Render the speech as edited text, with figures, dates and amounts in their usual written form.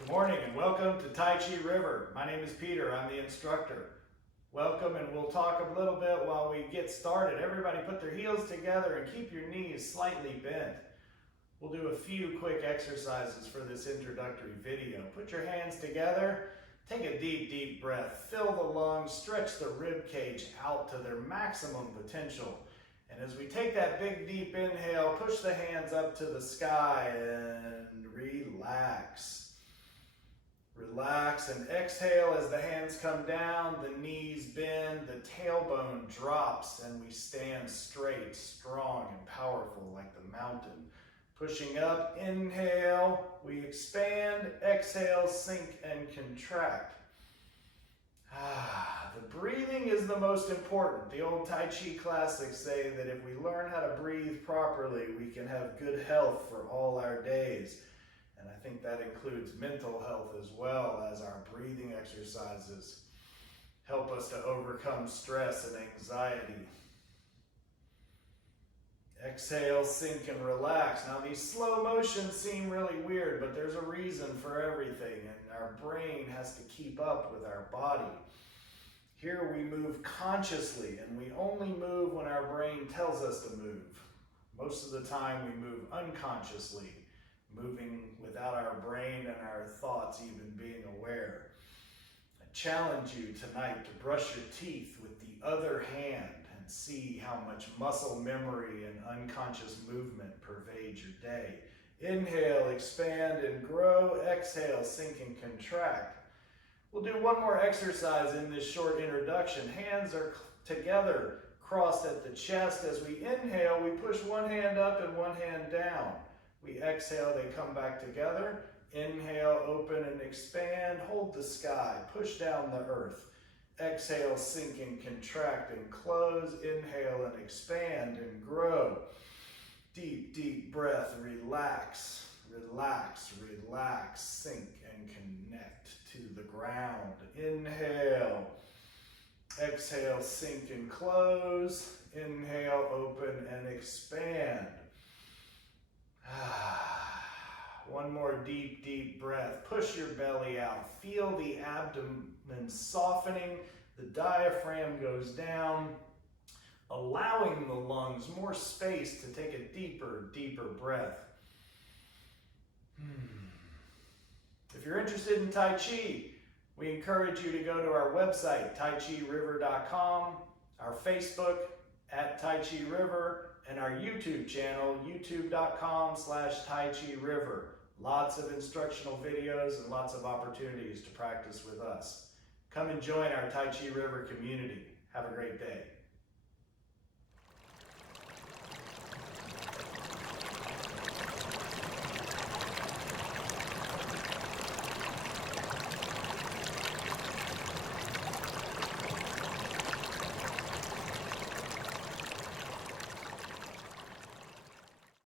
Good morning and welcome to Tai Chi River. My name is Peter, I'm the instructor. Welcome, and we'll talk a little bit while we get started. Everybody put their heels together and keep your knees slightly bent. We'll do a few quick exercises for this introductory video. Put your hands together, take a deep breath, fill the lungs, stretch the rib cage out to their maximum potential. And as we take that big deep inhale, push the hands up to the sky and relax. Relax and exhale as the hands come down, the knees bend, the tailbone drops, and we stand straight, strong, and powerful like the mountain. Pushing up, inhale, we expand, exhale, sink and contract. The breathing is the most important. The old Tai Chi classics say that if we learn how to breathe properly, we can have good health for all our days. And I think that includes mental health as well, as our breathing exercises help us to overcome stress and anxiety. Exhale, sink and relax. Now these slow motions seem really weird, but there's a reason for everything, and our brain has to keep up with our body. Here we move consciously, and we only move when our brain tells us to move. Most of the time we move unconsciously, moving without our brain and our thoughts even being aware. I challenge you tonight to brush your teeth with the other hand and see how much muscle memory and unconscious movement pervade your day. Inhale, expand and grow. Exhale, sink and contract. We'll do one more exercise in this short introduction. Hands are together, crossed at the chest. As we inhale, we push one hand up and one hand down. We exhale, they come back together. Inhale, open and expand. Hold the sky, push down the earth. Exhale, sink and contract and close. Inhale and expand and grow. Deep breath, relax, relax, relax. Sink and connect to the ground. Inhale. Exhale, sink and close. Inhale, open and expand. One more deep breath. Push your belly out. Feel the abdomen softening. The diaphragm goes down, allowing the lungs more space to take a deeper breath. If you're interested in Tai Chi, we encourage you to go to our website, taichiriver.com, our Facebook, @TaiChiRiver, and our YouTube channel, youtube.com/Tai Chi River. Lots of instructional videos and lots of opportunities to practice with us. Come and join our Tai Chi River community. Have a great day.